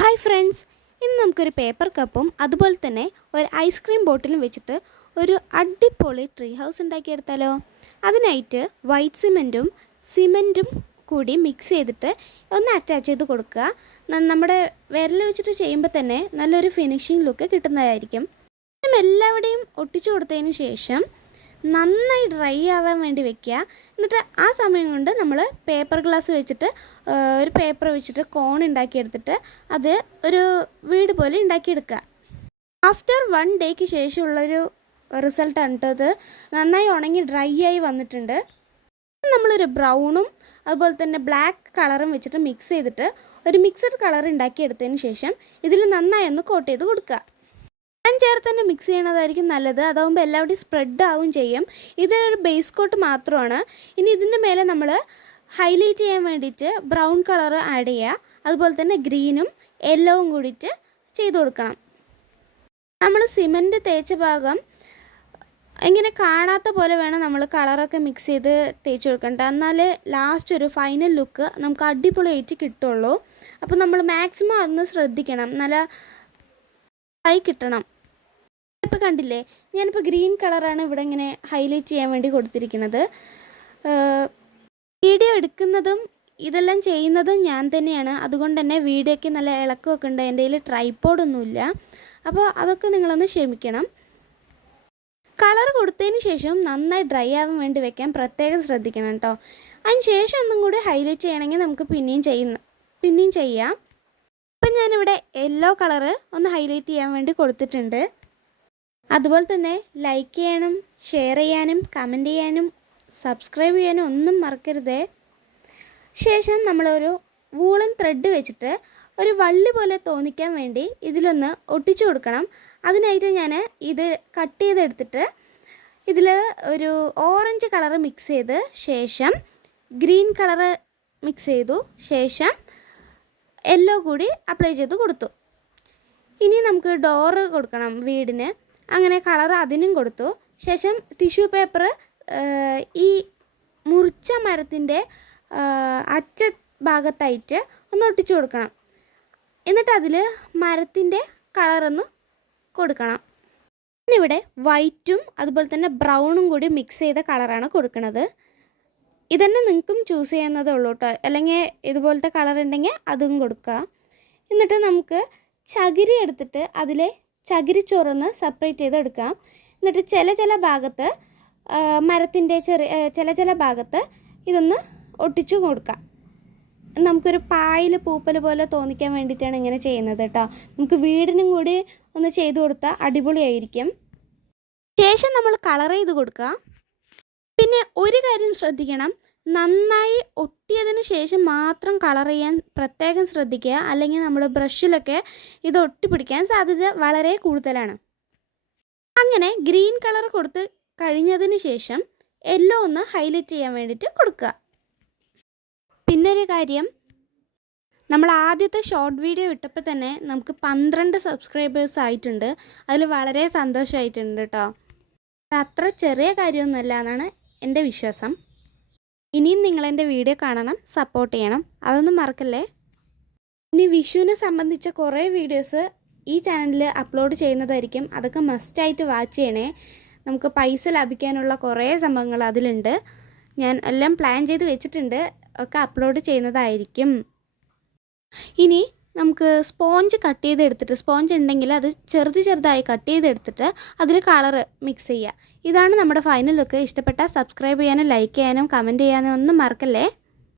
Hi friends, ഇന്ന് നമുക്കൊരു paper കപ്പും അതുപോലെ തന്നെ ഒരു ഐസ്ക്രീം ബോട്ടിലും വെച്ചിട്ട് ഒരു അടിപൊളി ട്രീ ഹൗസ് ഉണ്ടാക്കിയെടുത്താലോ. അതിനായിട്ട് വൈറ്റ് സിമെൻറ്റും കൂടി മിക്സ് ചെയ്തിട്ട് ഒന്ന് അറ്റാച്ച് ചെയ്ത് കൊടുക്കുക. നമ്മുടെ വിരൽ വെച്ചിട്ട് ചെയ്യുമ്പോൾ തന്നെ നല്ലൊരു ഫിനിഷിംഗ് ലുക്ക് കിട്ടുന്നതായിരിക്കും. എല്ലാവിടെയും ഒട്ടിച്ചു കൊടുത്തതിന് ശേഷം നന്നായി ഡ്രൈ ആവാൻ വേണ്ടി വെക്കുക. എന്നിട്ട് ആ സമയം കൊണ്ട് നമ്മൾ പേപ്പർ ഗ്ലാസ് വെച്ചിട്ട് ഒരു പേപ്പർ വെച്ചിട്ട് കോൺ ഉണ്ടാക്കിയെടുത്തിട്ട് അത് ഒരു വീട് പോലെ ഉണ്ടാക്കിയെടുക്കുക. ആഫ്റ്റർ 1 ഡേക്ക് ശേഷമുള്ളൊരു റിസൾട്ടാണ് കേട്ടോ അത്. നന്നായി ഉണങ്ങി ഡ്രൈ ആയി വന്നിട്ടുണ്ട്. നമ്മളൊരു ബ്രൗണും അതുപോലെ തന്നെ ബ്ലാക്ക് കളറും വെച്ചിട്ട് മിക്സ് ചെയ്തിട്ട് ഒരു മിക്സഡ് കളർ ഉണ്ടാക്കിയെടുത്തതിന് ശേഷം ഇതിൽ നന്നായി ഒന്ന് കോട്ട് ചെയ്ത് കൊടുക്കുക. ചേർത്ത് തന്നെ മിക്സ് ചെയ്യണതായിരിക്കും നല്ലത്. അതാകുമ്പോൾ എല്ലാവരുടെയും സ്പ്രെഡ് ആവും ചെയ്യും. ഇതൊരു ബേസ് കോട്ട് മാത്രമാണ്. ഇനി ഇതിൻ്റെ മേലെ നമ്മൾ ഹൈലൈറ്റ് ചെയ്യാൻ വേണ്ടിയിട്ട് ബ്രൗൺ കളർ ആഡ് ചെയ്യുക. അതുപോലെ തന്നെ ഗ്രീനും യെല്ലോവും കൂടിയിട്ട് ചെയ്ത് കൊടുക്കണം. നമ്മൾ സിമൻറ്റ് തേച്ച ഭാഗം ഇങ്ങനെ കാണാത്ത പോലെ വേണം നമ്മൾ കളറൊക്കെ മിക്സ് ചെയ്ത് തേച്ച് കൊടുക്കേണ്ടത്. എന്നാലേ ലാസ്റ്റ് ഒരു ഫൈനൽ ലുക്ക് നമുക്ക് അടിപൊളിയായിട്ട് കിട്ടുള്ളൂ. അപ്പോൾ നമ്മൾ മാക്സിമം അതൊന്ന് ശ്രദ്ധിക്കണം, നല്ല ആയി കിട്ടണം. ഇപ്പോൾ കണ്ടില്ലേ, ഞാനിപ്പോൾ ഗ്രീൻ കളറാണ് ഇവിടെ ഇങ്ങനെ ഹൈലൈറ്റ് ചെയ്യാൻ വേണ്ടി കൊടുത്തിരിക്കുന്നത്. വീഡിയോ എടുക്കുന്നതും ഇതെല്ലാം ചെയ്യുന്നതും ഞാൻ തന്നെയാണ്. അതുകൊണ്ട് തന്നെ വീഡിയോയ്ക്ക് നല്ല ഇളക്കമൊക്കെ ഉണ്ട്. എൻ്റെ കയ്യിൽ ട്രൈപോഡൊന്നുമില്ല. അപ്പോൾ അതൊക്കെ നിങ്ങളൊന്ന് ക്ഷമിക്കണം. കളർ കൊടുത്തതിന് ശേഷം നന്നായി ഡ്രൈ ആവാൻ വേണ്ടി വെക്കാൻ പ്രത്യേകം ശ്രദ്ധിക്കണം കേട്ടോ. അതിന് ശേഷം ഒന്നും കൂടി ഹൈലൈറ്റ് ചെയ്യണമെങ്കിൽ നമുക്ക് പിന്നെയും ചെയ്യാം. ഇപ്പം ഞാനിവിടെ യെല്ലോ കളറ് ഒന്ന് ഹൈലൈറ്റ് ചെയ്യാൻ വേണ്ടി കൊടുത്തിട്ടുണ്ട്. അതുപോലെ തന്നെ ലൈക്ക് ചെയ്യാനും ഷെയർ ചെയ്യാനും കമൻറ്റ് ചെയ്യാനും സബ്സ്ക്രൈബ് ചെയ്യാനും ഒന്നും മറക്കരുതേ. ശേഷം നമ്മളൊരു വൂളൻ ത്രെഡ് വെച്ചിട്ട് ഒരു വള്ളി പോലെ തോന്നിക്കാൻ വേണ്ടി ഇതിലൊന്ന് ഒട്ടിച്ചു കൊടുക്കണം. അതിനായിട്ട് ഞാൻ ഇത് കട്ട് ചെയ്തെടുത്തിട്ട് ഇതിൽ ഒരു ഓറഞ്ച് കളറ് മിക്സ് ചെയ്ത് ശേഷം ഗ്രീൻ കളറ് മിക്സ് ചെയ്തു ശേഷം യെല്ലോ കൂടി അപ്ലൈ ചെയ്ത് കൊടുത്തു. ഇനി നമുക്ക് ഡോറ് കൊടുക്കണം വീടിന്. അങ്ങനെ കളർ അതിനും കൊടുത്തു. ശേഷം ടിഷ്യൂ പേപ്പർ ഈ മുറിച്ച മരത്തിൻ്റെ അറ്റ ഭാഗത്തായിട്ട് ഒന്ന് ഒട്ടിച്ചു കൊടുക്കണം. എന്നിട്ട് അതിൽ മരത്തിൻ്റെ കളറൊന്ന് കൊടുക്കണം. ഇവിടെ വൈറ്റും അതുപോലെ തന്നെ ബ്രൗണും കൂടി മിക്സ് ചെയ്ത കളറാണ് കൊടുക്കുന്നത്. ഇതന്നെ നിങ്ങൾക്കും ചൂസ് ചെയ്യുന്നതേ ഉള്ളൂ കേട്ടോ. അല്ലെങ്കിൽ ഇതുപോലത്തെ കളർ ഉണ്ടെങ്കിൽ അതും കൊടുക്കുക. എന്നിട്ട് നമുക്ക് ചകിരി എടുത്തിട്ട് അതിലെ ചകിരിച്ചോറൊന്ന് സെപ്പറേറ്റ് ചെയ്ത് എടുക്കാം. എന്നിട്ട് ചില ഭാഗത്ത് മരത്തിൻ്റെ ചില ഭാഗത്ത് ഇതൊന്ന് ഒട്ടിച്ചു കൊടുക്കാം. നമുക്കൊരു പായൽ പൂപ്പൽ പോലെ തോന്നിക്കാൻ വേണ്ടിയിട്ടാണ് ഇങ്ങനെ ചെയ്യുന്നത് കേട്ടോ. നമുക്ക് വീടിനും കൂടി ഒന്ന് ചെയ്ത് കൊടുത്താൽ അടിപൊളിയായിരിക്കും. ശേഷം നമ്മൾ കളർ ചെയ്ത് കൊടുക്കുക. പിന്നെ ഒരു കാര്യം ശ്രദ്ധിക്കണം, നന്നായി ഒട്ടിയതിന് ശേഷം മാത്രം കളർ ചെയ്യാൻ പ്രത്യേകം ശ്രദ്ധിക്കുക. അല്ലെങ്കിൽ നമ്മൾ ബ്രഷിലൊക്കെ ഇത് ഒട്ടിപ്പിടിക്കാൻ സാധ്യത വളരെ കൂടുതലാണ്. അങ്ങനെ ഗ്രീൻ കളർ കൊടുത്ത് കഴിഞ്ഞതിന് ശേഷം യെല്ലോ ഒന്ന് ഹൈലൈറ്റ് ചെയ്യാൻ വേണ്ടിയിട്ട് കൊടുക്കുക. പിന്നൊരു കാര്യം, നമ്മൾ ആദ്യത്തെ ഷോർട്ട് വീഡിയോ ഇട്ടപ്പോൾ തന്നെ നമുക്ക് 12 സബ്സ്ക്രൈബേഴ്സ് ആയിട്ടുണ്ട്. അതിൽ വളരെ സന്തോഷമായിട്ടുണ്ട് കേട്ടോ. അത്ര ചെറിയ കാര്യമൊന്നുമല്ല എന്നാണ് എൻ്റെ വിശ്വാസം. ഇനിയും നിങ്ങളെൻ്റെ വീഡിയോ കാണണം, സപ്പോർട്ട് ചെയ്യണം, അതൊന്നും മറക്കല്ലേ. ഇനി വിഷുവിനെ സംബന്ധിച്ച കുറേ വീഡിയോസ് ഈ ചാനലിൽ അപ്ലോഡ് ചെയ്യുന്നതായിരിക്കും. അതൊക്കെ മസ്റ്റായിട്ട് വാച്ച് ചെയ്യണേ. നമുക്ക് പൈസ ലാഭിക്കാനുള്ള കുറേ സംഭവങ്ങൾ അതിലുണ്ട്. ഞാൻ എല്ലാം പ്ലാൻ ചെയ്ത് വെച്ചിട്ടുണ്ട്, ഒക്കെ അപ്ലോഡ് ചെയ്യുന്നതായിരിക്കും. ഇനി നമുക്ക് സ്പോഞ്ച് കട്ട് ചെയ്തെടുത്തിട്ട്, സ്പോഞ്ച് ഉണ്ടെങ്കിൽ അത് ചെറുതായി കട്ട് ചെയ്തെടുത്തിട്ട് അതിൽ കളർ മിക്സ് ചെയ്യുക. ഇതാണ് നമ്മുടെ ഫൈനൽ ലുക്ക്. ഇഷ്ടപ്പെട്ടാൽ സബ്സ്ക്രൈബ് ചെയ്യാനും ലൈക്ക് ചെയ്യാനും കമൻറ്റ് ചെയ്യാനും ഒന്നും മറക്കല്ലേ.